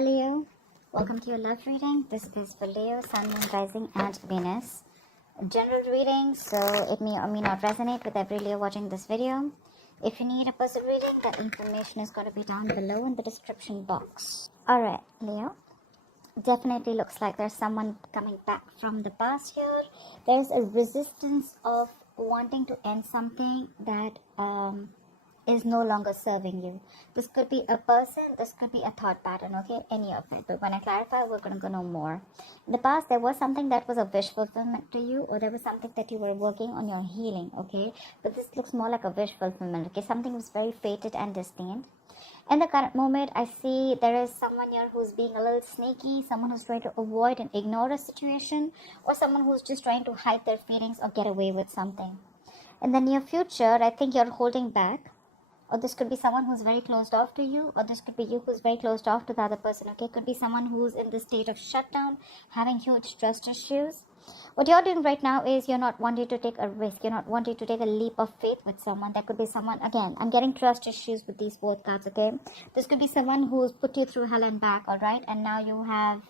Hi Leo, welcome to your love reading. This is for Leo, Sun, Moon, Rising and Venus. General reading, so it may or may not resonate with every Leo watching this video. If you need a personal reading, that information is going to be down below in the description box. Alright Leo, definitely looks like there's someone coming back from the past here. There's a resistance of wanting to end something that is no longer serving you. This could be a person, this could be a thought pattern, okay, any of it. But when I clarify, we're going to know more. In the past, there was something that was a wish fulfillment to you, or there was something that you were working on your healing, okay. But this looks more like a wish fulfillment, okay. Something was very fated and destined. In the current moment, I see there is someone here who's being a little sneaky, someone who's trying to avoid and ignore a situation, or someone who's just trying to hide their feelings or get away with something. In the near future, I think you're holding back. Or this could be someone who's very closed off to you, or this could be you who's very closed off to the other person, okay? Could be someone who's in the state of shutdown, having huge trust issues. What you're doing right now is you're not wanting to take a risk. You're not wanting to take a leap of faith with someone. That could be someone, again, I'm getting trust issues with these both cards, okay? This could be someone who's put you through hell and back, all right? And now you have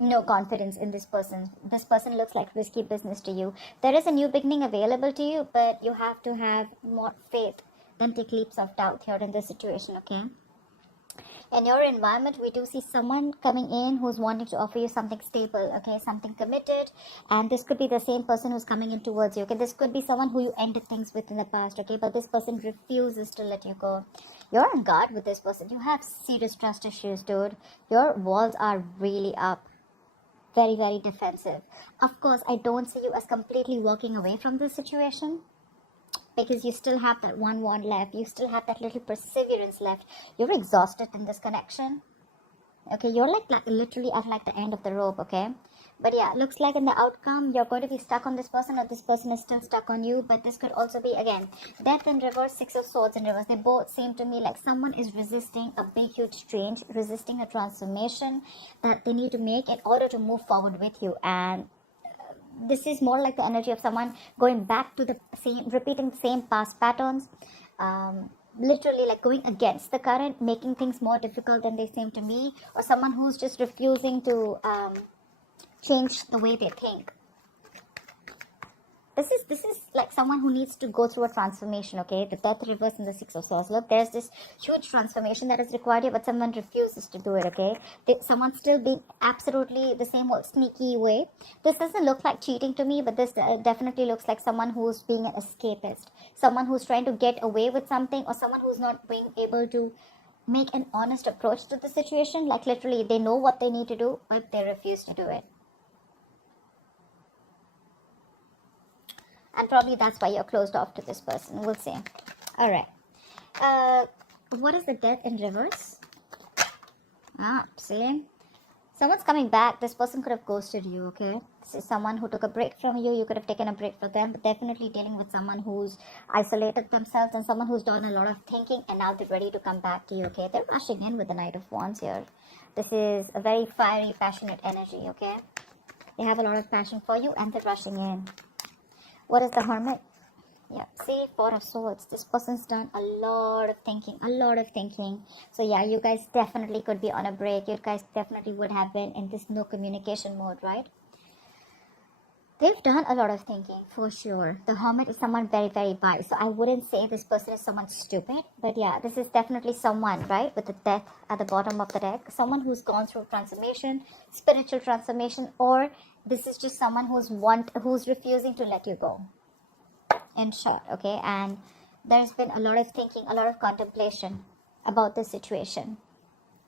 no confidence in this person. This person looks like risky business to you. There is a new beginning available to you, but you have to have more faith than take leaps of doubt here in this situation, okay? In your environment, we do see someone coming in who's wanting to offer you something stable, okay, something committed, and this could be the same person who's coming in towards you, okay? This could be someone who you ended things with in the past, okay, but this person refuses to let you go. You're on guard with this person. You have serious trust issues, dude. Your walls are really up. Very, very defensive. Of course, I don't see you as completely walking away from this situation, because you still have that one wand left. You still have that little perseverance left. You're exhausted in this connection, okay? You're like literally at like the end of the rope, okay? But yeah, looks like in the outcome you're going to be stuck on this person, or this person is still stuck on you. But this could also be, again, death in reverse, six of swords in reverse. They both seem to me like someone is resisting a big huge change, resisting a transformation that they need to make in order to move forward with you. And this is more like the energy of someone going back to the same, repeating the same past patterns, literally like going against the current, making things more difficult than they seem to me, or someone who's just refusing to change the way they think. This is like someone who needs to go through a transformation, okay? The death reverse and the six of swords. Look, there's this huge transformation that is required here, but someone refuses to do it, okay? Someone's still being absolutely the same old sneaky way. This doesn't look like cheating to me, but this definitely looks like someone who's being an escapist, someone who's trying to get away with something, or someone who's not being able to make an honest approach to the situation. Like literally they know what they need to do, but they refuse to do it. And probably that's why you're closed off to this person. We'll see. Alright. What is the death in reverse? See? Someone's coming back. This person could have ghosted you, okay? This is someone who took a break from you. You could have taken a break from them. But definitely dealing with someone who's isolated themselves and someone who's done a lot of thinking, and now they're ready to come back to you, okay? They're rushing in with the Knight of Wands here. This is a very fiery, passionate energy, okay? They have a lot of passion for you and they're rushing in. What is the Hermit? Yeah, see, Four of Swords. This person's done a lot of thinking, So yeah, you guys definitely could be on a break. You guys definitely would have been in this no communication mode, right? They've done a lot of thinking, for sure. The Hermit is someone very, very wise. So I wouldn't say this person is someone stupid. But yeah, this is definitely someone, right, with the death at the bottom of the deck. Someone who's gone through transformation, spiritual transformation, or this is just someone who's refusing to let you go. In short, okay? And there's been a lot of thinking, a lot of contemplation about this situation.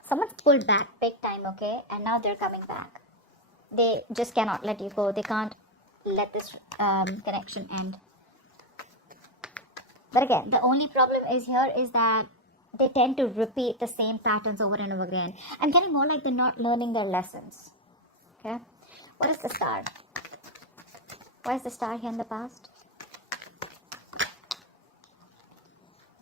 Someone's pulled back big time, okay? And now they're coming back. They just cannot let you go. They can't let this connection end. But again, the only problem is that they tend to repeat the same patterns over and over again. I'm getting more like they're not learning their lessons. Okay? What is the Star? Why is the Star here in the past?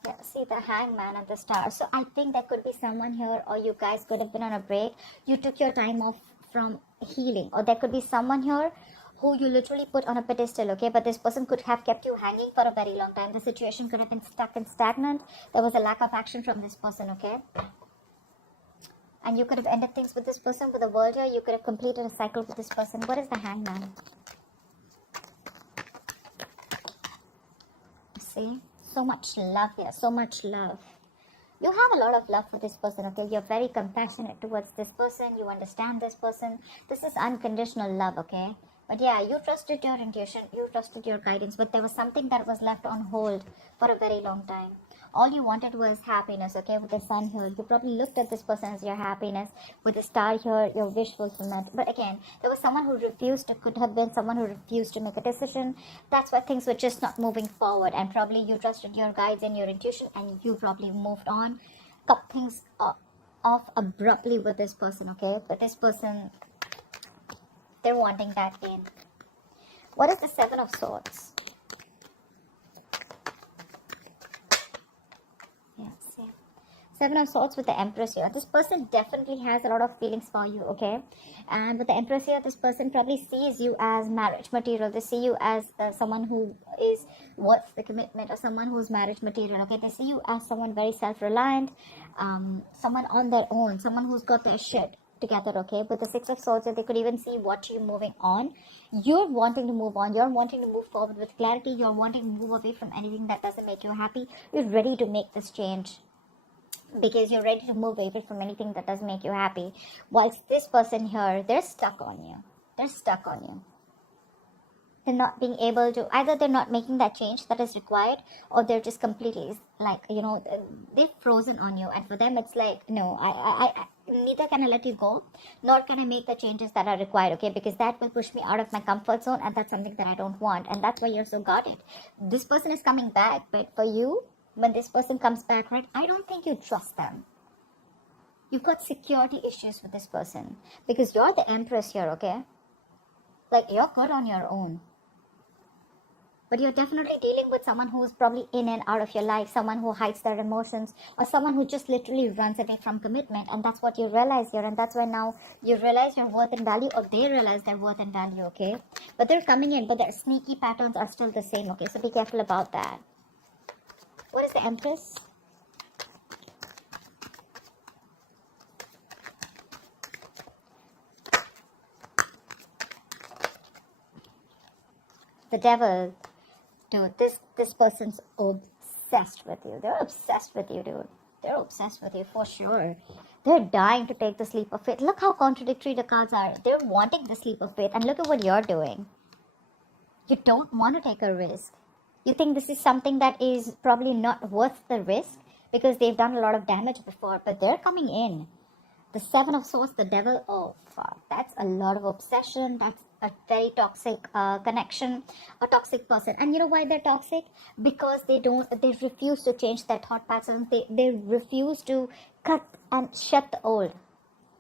Yeah, see the Hangman and the Star. So I think there could be someone here, or you guys could have been on a break. You took your time off from healing. Or there could be someone here who you literally put on a pedestal, okay? But this person could have kept you hanging for a very long time. The situation could have been stuck and stagnant. There was a lack of action from this person, okay? And you could have ended things with this person, with the world here. You could have completed a cycle with this person. What is the Hangman? See? So much love here. So much love. You have a lot of love for this person, okay? You're very compassionate towards this person. You understand this person. This is unconditional love, okay? But yeah, you trusted your intuition. You trusted your guidance. But there was something that was left on hold for a very long time. All you wanted was happiness, okay? With the sun here, you probably looked at this person as your happiness. With the star here, your wish fulfillment. But again, there was someone who refused to, could have been someone who refused to make a decision. That's why things were just not moving forward. And probably you trusted your guides and your intuition, and you probably moved on. Cut things off abruptly with this person, okay? But this person, they're wanting that in. What is the Seven of Swords? Seven of Swords with the Empress here. This person definitely has a lot of feelings for you, okay? And with the Empress here, this person probably sees you as marriage material. They see you as someone who is worth the commitment, or someone who's marriage material, okay? They see you as someone very self-reliant, someone on their own, someone who's got their shit together, okay? With the Six of Swords, they could even see what you're moving on. You're wanting to move on. You're wanting to move forward with clarity. You're wanting to move away from anything that doesn't make you happy. You're ready to make this change, because you're ready to move away from anything that doesn't make you happy. Whilst this person here, they're stuck on you. They're stuck on you. They're not being able to, either they're not making that change that is required, or they're just completely like, you know, they're frozen on you. And for them, it's like, no, I neither can I let you go, nor can I make the changes that are required, okay? Because that will push me out of my comfort zone, and that's something that I don't want. And that's why you're so guarded. This person is coming back, but for you, when this person comes back, right, I don't think you trust them. You've got security issues with this person, because you're the Empress here, okay? Like, you're good on your own. But you're definitely dealing with someone who's probably in and out of your life, someone who hides their emotions, or someone who just literally runs away from commitment. And that's what you realize here. And that's why now you realize your worth and value, or they realize their worth and value, okay? But they're coming in, but their sneaky patterns are still the same, okay? So be careful about that. What is the Empress? The Devil. Dude, this person's obsessed with you. They're obsessed with you, dude. They're obsessed with you for sure. They're dying to take the leap of faith. Look how contradictory the cards are. They're wanting this leap of faith, and look at what you're doing. You don't want to take a risk. You think this is something that is probably not worth the risk, because they've done a lot of damage before, but they're coming in. The Seven of Swords, the Devil, oh fuck, that's a lot of obsession. That's a very toxic connection, a toxic person. And you know why they're toxic? Because they refuse to change their thought patterns. They refuse to cut and shut the old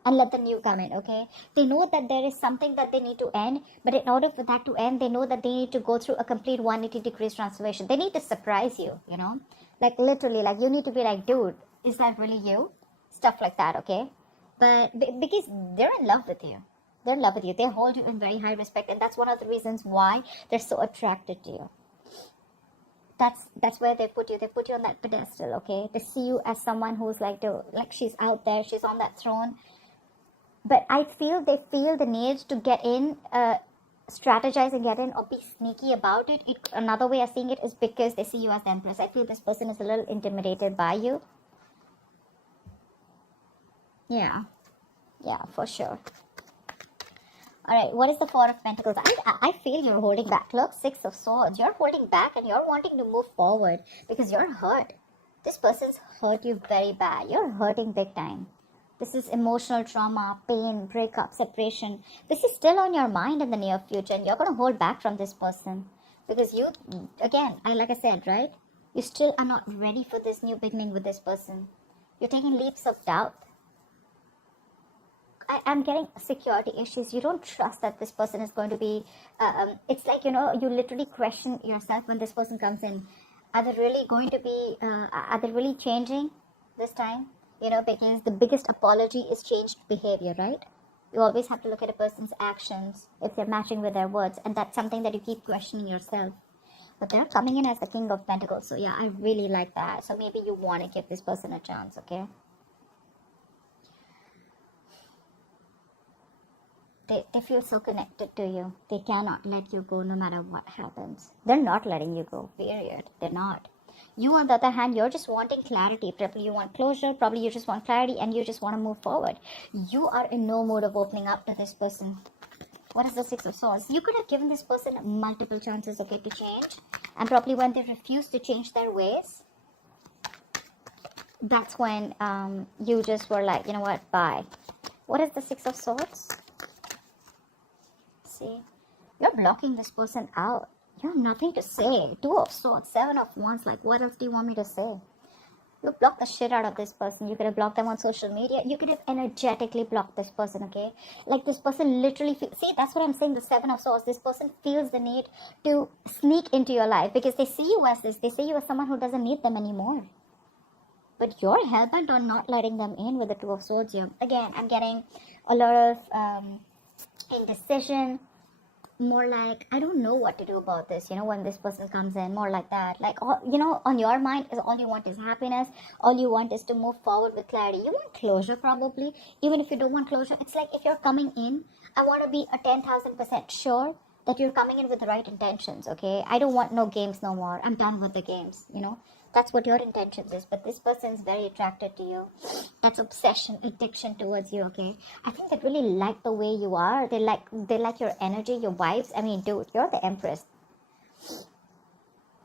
and let the new come in, okay? They know that there is something that they need to end, but in order for that to end, they know that they need to go through a complete 180 degrees transformation. They need to surprise you, you know? Like, literally, like, you need to be like, dude, is that really you? Stuff like that, okay? But because they're in love with you. They're in love with you. They hold you in very high respect, and that's one of the reasons why they're so attracted to you. That's where they put you. They put you on that pedestal, okay? They see you as someone who's like she's out there, she's on that throne. But I feel they feel the need to get in, strategize and get in, or be sneaky about it. Another way of seeing it is because they see you as the Empress. I feel this person is a little intimidated by you. Yeah, for sure. Alright, what is the Four of Pentacles? I feel you're holding back. Look, Six of Swords. You're holding back, and you're wanting to move forward because you're hurt. This person's hurt you very bad. You're hurting big time. This is emotional trauma, pain, breakup, separation. This is still on your mind in the near future, and you're going to hold back from this person. Because you, again, like I said, right? You still are not ready for this new beginning with this person. You're taking leaps of doubt. I'm getting security issues. You don't trust that this person is going to be, it's like, you know, you literally question yourself when this person comes in. Are they really going to be, are they really changing this time? You know, because the biggest apology is changed behavior, right? You always have to look at a person's actions if they're matching with their words. And that's something that you keep questioning yourself. But they're coming in as the King of Pentacles. So yeah, I really like that. So maybe you want to give this person a chance, okay? they feel so connected to you. They cannot let you go no matter what happens. They're not letting you go, period. They're not. You, on the other hand, you're just wanting clarity. Probably you want closure. Probably you just want clarity and you just want to move forward. You are in no mood of opening up to this person. What is the Six of Swords? You could have given this person multiple chances, okay, to change. And probably when they refuse to change their ways, that's when you just were like, you know what, bye. What is the Six of Swords? See, you're blocking this person out. You have nothing to say. Two of Swords, Seven of Wands, like what else do you want me to say? You blocked the shit out of this person. You could have blocked them on social media. You could have energetically blocked this person, okay? Like this person literally see, that's what I'm saying, the Seven of Swords. This person feels the need to sneak into your life because they see you as this. They see you as someone who doesn't need them anymore. But you're hellbent on not letting them in with the Two of Swords here. Again, I'm getting a lot of indecision. More like, I don't know what to do about this, you know, when this person comes in, more like that. Like, you know, on your mind, is all you want is happiness. All you want is to move forward with clarity. You want closure, probably. Even if you don't want closure, it's like if you're coming in, I want to be a 10,000% sure that you're coming in with the right intentions, okay? I don't want no games no more. I'm done with the games, you know? That's what your intentions is, but this person is very attracted to you. That's obsession, addiction towards you, okay? I think they really like the way you are. They like your energy, your vibes. I mean, dude, you're the Empress.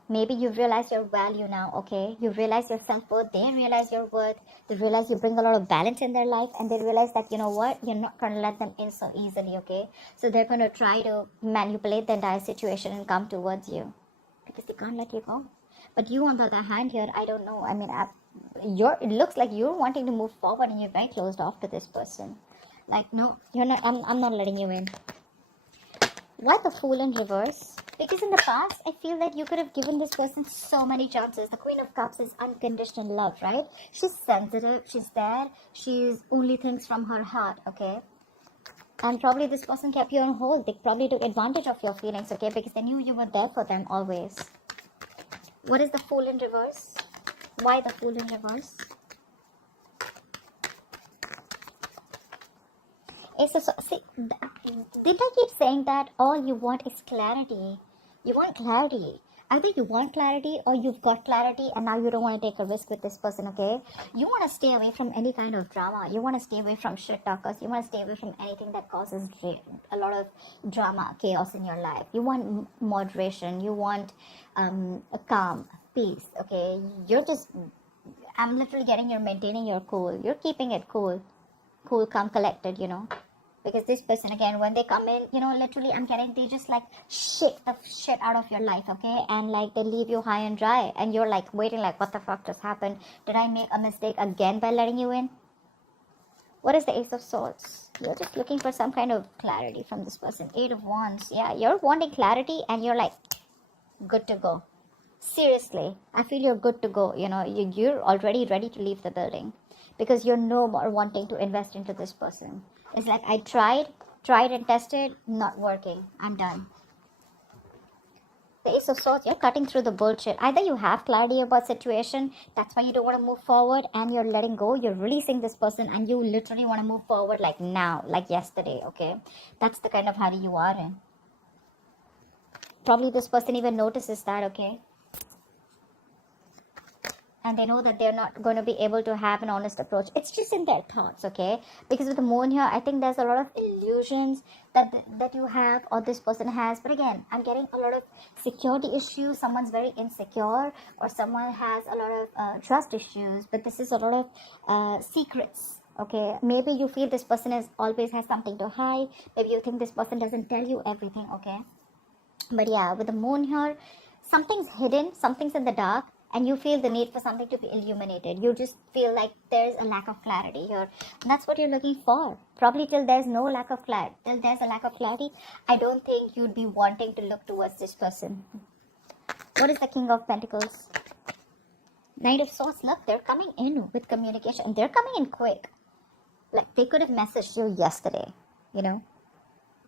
Maybe you realize your value now, okay? You realize your self-worth. They realize your worth. They realize you bring a lot of balance in their life, and they realize that, you know what? You're not going to let them in so easily, okay? So they're going to try to manipulate the entire situation and come towards you because they can't let you go. But you, on the other hand, here, I don't know. I mean, it looks like you're wanting to move forward and you're very closed off to this person. Like, no, you're not. I'm not letting you in. Why the Fool in reverse? Because in the past, I feel that you could have given this person so many chances. The Queen of Cups is unconditional love, right? She's sensitive. She's there. She's only thinks from her heart, okay? And probably this person kept you on hold. They probably took advantage of your feelings, okay? Because they knew you were there for them always. What is the Fool in reverse? Why the Fool in reverse? See, did I keep saying that all you want is clarity? You want clarity. Either you want clarity or you've got clarity and now you don't want to take a risk with this person, okay? You want to stay away from any kind of drama. You want to stay away from shit talkers. You want to stay away from anything that causes a lot of drama, chaos in your life. You want moderation. You want a calm, peace, okay? I'm literally getting you're maintaining your cool. You're keeping it cool, calm, collected, you know? Because this person, again, when they come in, you know, literally I'm getting, they just like shake the shit out of your life, okay? And like they leave you high and dry. And you're like waiting like, what the fuck just happened? Did I make a mistake again by letting you in? What is the Ace of Swords? You're just looking for some kind of clarity from this person. Eight of Wands. Yeah, you're wanting clarity and you're like, good to go. Seriously, I feel you're good to go. You know, you're already ready to leave the building. Because you're no more wanting to invest into this person. It's like, I tried and tested, not working. I'm done. The Ace of Swords, you're cutting through the bullshit. Either you have clarity about situation, that's why you don't want to move forward, and you're letting go, you're releasing this person, and you literally want to move forward like now, like yesterday, okay? That's the kind of hurry you are in. Probably this person even notices that, okay? And they know that they're not going to be able to have an honest approach. It's just in their thoughts, okay? Because with the moon here, I think there's a lot of illusions that you have or this person has. But again, I'm getting a lot of security issues. Someone's very insecure or someone has a lot of trust issues. But this is a lot of secrets, okay? Maybe you feel this person always has something to hide. Maybe you think this person doesn't tell you everything, okay? But yeah, with the moon here, something's hidden, something's in the dark. And you feel the need for something to be illuminated. You just feel like there's a lack of clarity here. And that's what you're looking for. Probably till there's no lack of clarity. Till there's a lack of clarity, I don't think you'd be wanting to look towards this person. What is the King of Pentacles? Knight of Swords. Look, they're coming in with communication. They're coming in quick. Like, they could have messaged you yesterday, you know.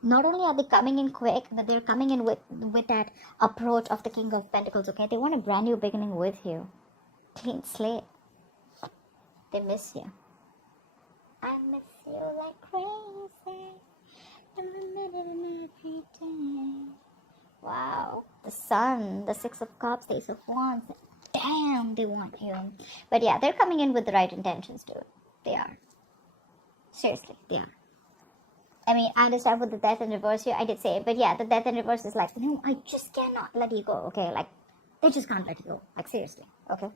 Not only are they coming in quick, but they're coming in with that approach of the King of Pentacles, okay? They want a brand new beginning with you. Clean slate. They miss you. I miss you like crazy. every minute and every day. Wow. The Sun, the Six of Cups, the Ace of Wands. Damn, they want you. But yeah, they're coming in with the right intentions, dude. They are. Seriously, they are. I mean, I understand with the Death in reverse here, I did say it, but yeah, the Death in reverse is like, no, I just cannot let you go, okay? Like, they just can't let you go. Like, seriously, okay?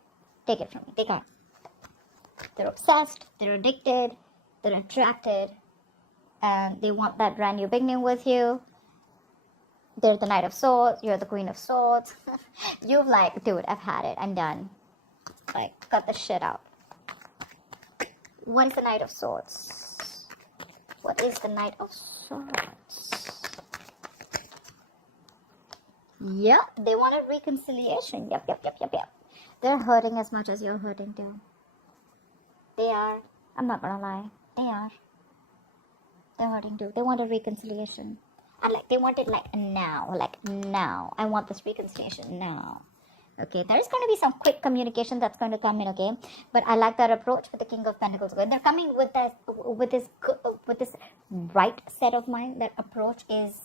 Take it from me. They can't. They're obsessed, they're addicted, they're attracted, and they want that brand new beginning with you. They're the Knight of Swords, you're the Queen of Swords. You've like, dude, I've had it, I'm done. Like, cut the shit out. What is the Knight of Swords? What is the Knight of Swords? Yep, they want a reconciliation. Yep. They're hurting as much as you're hurting too. They are. I'm not gonna lie. They are. They're hurting too. They want a reconciliation. And like, they want it like now. Like now. I want this reconciliation now. Okay, there is going to be some quick communication that's going to come in, okay? But I like that approach with the King of Pentacles. They're coming with this right set of mind. That approach is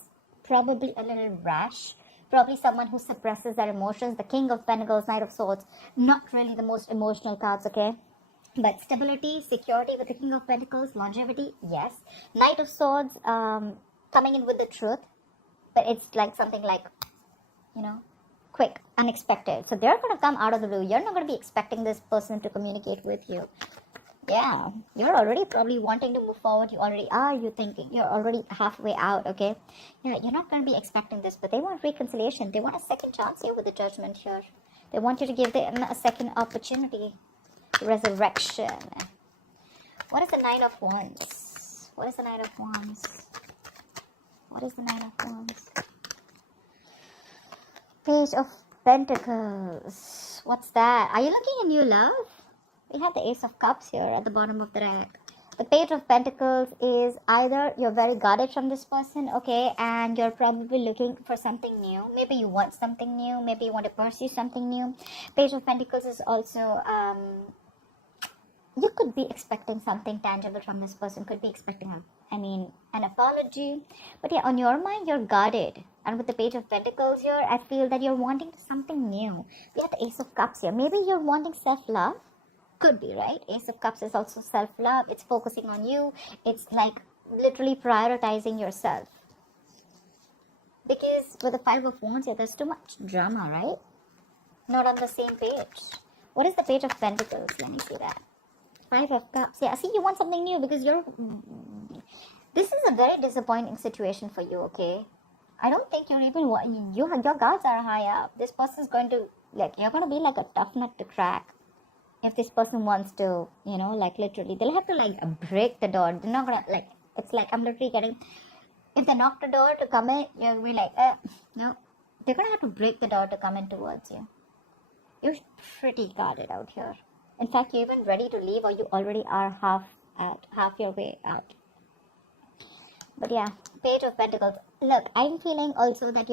probably a little rash. Probably someone who suppresses their emotions. The King of Pentacles, Knight of Swords, not really the most emotional cards, okay? But stability, security with the King of Pentacles, longevity, yes. Knight of Swords, coming in with the truth. But it's like something like, you know, quick, unexpected. So they're going to come out of the blue. You're not going to be expecting this person to communicate with you. Yeah, you're already probably wanting to move forward. You already are, you thinking. You're already halfway out, okay? Yeah, you're not going to be expecting this, but they want reconciliation. They want a second chance here with the Judgment here. They want you to give them a second opportunity. Resurrection. What is the Nine of Wands? What is the Nine of Wands? What is the Nine of Wands? Page of Pentacles. What's that? Are you looking a new love? We have the Ace of Cups here at the bottom of the deck. The Page of Pentacles is either you're very guarded from this person, okay, and you're probably looking for something new. Maybe you want something new. Maybe you want to pursue something new. Page of Pentacles is also, you could be expecting something tangible from this person. Could be expecting, an apology. But yeah, on your mind, you're guarded. And with the Page of Pentacles here, I feel that you're wanting something new. We have the Ace of Cups here. Maybe you're wanting self-love. Could be, right? Ace of Cups is also self-love. It's focusing on you. It's like literally prioritizing yourself. Because with the Five of Wands here, there's too much drama, right? Not on the same page. What is the Page of Pentacles? Let me see that. Five of Cups. Yeah, see, you want something new because you're... This is a very disappointing situation for you, okay? I don't think you're even... Your guards are high up. This person's going to... you're going to be like a tough nut to crack. If this person wants to, literally, they'll have to, break the door. They're not gonna, it's like, I'm literally getting, if they knock the door to come in, you'll be like, no. They're gonna have to break the door to come in towards you. You're pretty guarded out here. In fact, you're even ready to leave, or you already are half your way out. But yeah, Page of Pentacles. Look, I'm feeling also that,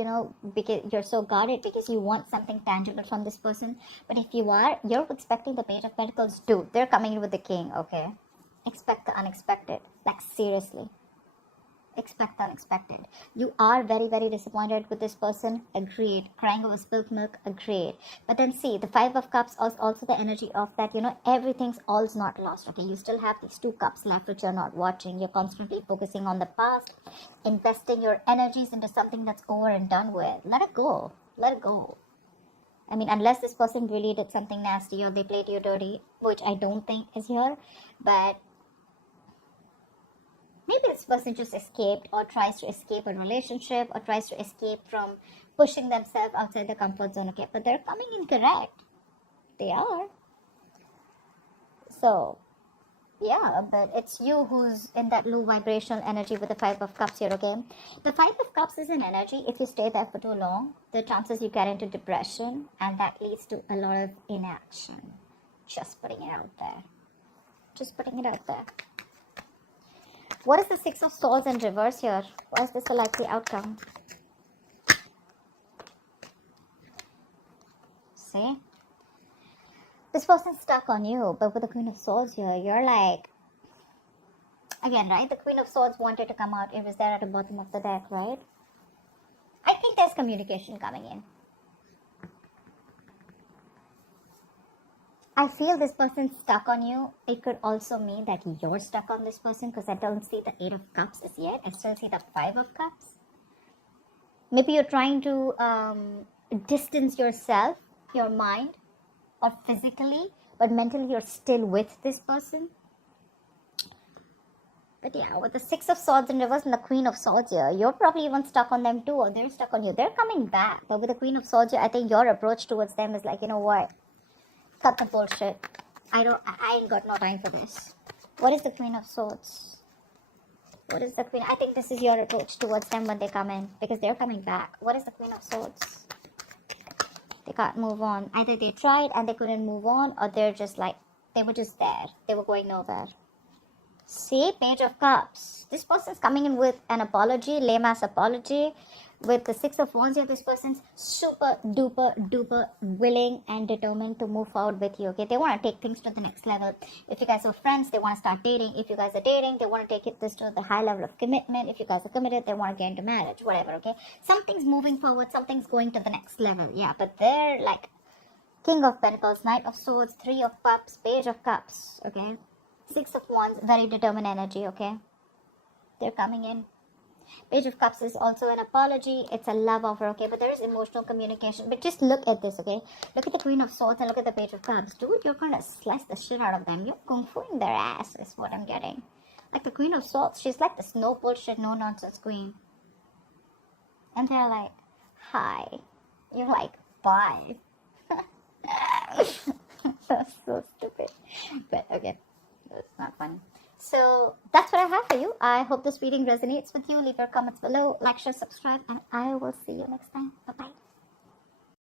because you're so guarded because you want something tangible from this person. But if you're expecting the Page of Pentacles too. They're coming in with the King, okay? Expect the unexpected. Like, seriously. Expect the unexpected. You are very, very disappointed with this person. Agreed. Crying over spilled milk. Agreed. But then see, the Five of Cups is also the energy of that, everything's all's not lost. Okay, you still have these two cups left which you're not watching. You're constantly focusing on the past, investing your energies into something that's over and done with. Let it go. Let it go. Unless this person really did something nasty or they played you dirty, which I don't think is here, but maybe this person just escaped or tries to escape a relationship or tries to escape from pushing themselves outside the comfort zone, okay? But they're coming in correct. They are. So, yeah, but it's you who's in that low vibrational energy with the Five of Cups here, okay? The Five of Cups is an energy. If you stay there for too long, the chances you get into depression, and that leads to a lot of inaction. Just putting it out there. Just putting it out there. What is the Six of Swords in reverse here? Why is this a likely outcome? See? This person's stuck on you, but with the Queen of Swords here, you're like, Again, right? The Queen of Swords wanted to come out. It was there at the bottom of the deck, right? I think there's communication coming in. I feel this person's stuck on you. It could also mean that you're stuck on this person, because I don't see the 8 of Cups as yet. I still see the 5 of Cups. Maybe you're trying to distance yourself, your mind, or physically, but mentally you're still with this person. But yeah, with the 6 of Swords in reverse and the Queen of Swords here, you're probably even stuck on them too, or they're stuck on you. They're coming back. But with the Queen of Swords here, I think your approach towards them is like, you know what? Cut the bullshit. I ain't got no time for this. What is the Queen of Swords? What is the Queen? I think this is your approach towards them when they come in, because they're coming back. What is the Queen of Swords? They can't move on. Either they tried and they couldn't move on, or they're just like, they were just there. They were going nowhere. See, Page of Cups. This person's coming in with an apology, lame ass apology. With the 6 of Wands here, this person's super duper duper willing and determined to move forward with you. Okay, they want to take things to the next level. If you guys are friends, they want to start dating. If you guys are dating, they want to take this to the high level of commitment. If you guys are committed, they want to get into marriage, whatever. Okay, something's moving forward, something's going to the next level. Yeah, but they're like King of Pentacles, Knight of Swords, 3 of Cups, Page of Cups. Okay, 6 of Wands, very determined energy. Okay, they're coming in. Page of Cups is also an apology. It's a love offer, okay? But there is emotional communication. But just look at this, okay? Look at the Queen of Swords and look at the Page of Cups. Dude, you're going to slice the shit out of them. You're kung fuing their ass is what I'm getting. Like the Queen of Swords, she's like this no bullshit, no nonsense queen. And they're like, hi. You're like, bye. That's so stupid. But okay, that's not funny. So that's what I have for you. I hope this reading resonates with you. Leave your comments below, like, share, subscribe, and I will see you next time. Bye-bye.